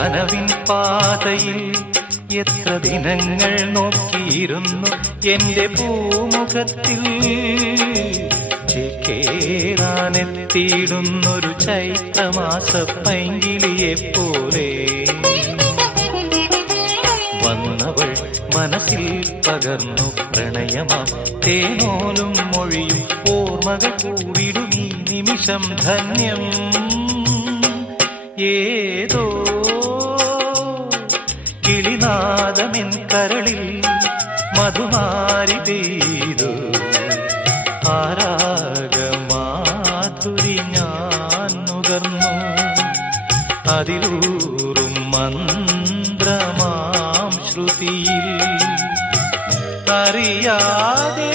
കനവിൻ പാതയിൽ എത്ര ദിനങ്ങൾ നോക്കിയിരുന്നു എന്റെ പൂമുഖത്തിൽ. ചേക്കേറാനെത്തിയിടുന്നൊരു ചൈത്രമാസ പൈങ്കിളിയെപ്പോലെ വന്നവൾ മനസ്സിൽ പകർന്നു പ്രണയമാം തേനോലും മൊഴിയും ഓർമ്മകൾ കൂടിടും ഈ നിമിഷം ധന്യം. ഏതോ കിളിനാദമെൻ കരളിൽ മധുമാരി പെയ്തു. ആരാഗമാധുരി ഞാൻ നുകർന്നു. അതിലൂറും മന്ത്രമാം ശ്രുതിയിൽ അറിയാതെ